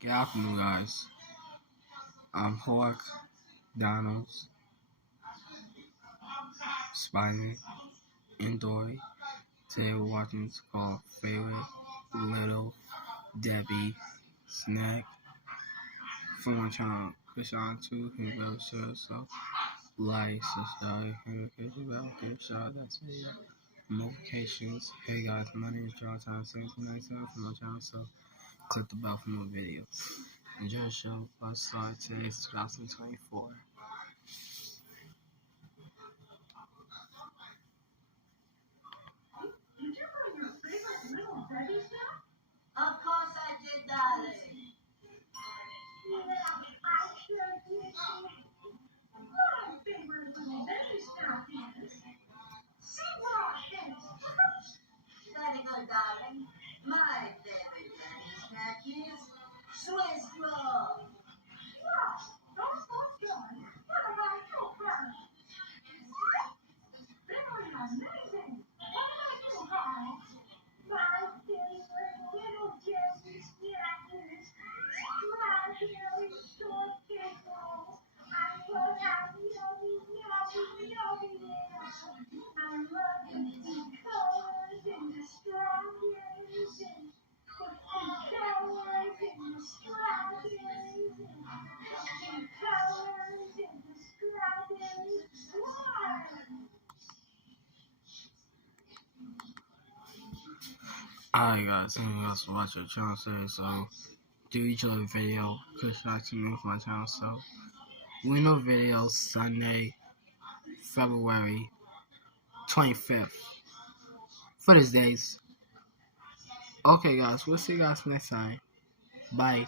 Good afternoon, guys. I'm Hawk, Thanos, Spider, and Thory. Today we're watching this called Favorite Little Debbie Snack from my channel. Push on to hit the show, so like, subscribe, hit the bell, give a shout out that video. Notifications. Hey guys, my name is John Time 1797 from my channel, so click the bell for more videos. Enjoy the show. Let's start. Today is 2024. Did you buy your favorite little Debbie snack? Of course I did, darling. Yeah, I sure did. My favorite little Debbie snack is sea Very good, darling. My favorite Debbie snack is Swiss roll. Yeah, those look good. What about you, Karen? Very amazing. What about you, Karen? My favorite little Debbie snack is strawberry shortcake rolls. I love how yummy, yummy, yummy they are. I love the pink colors and the strawberries and the pink colors and the strawberries and the pink colors and the strawberries. Why? Alright guys, thank you guys for watching the channel today. So do each other video, push back to me for my channel. So we know video Sunday, February 25th for these days. Okay guys, we'll see you guys next time. Bye.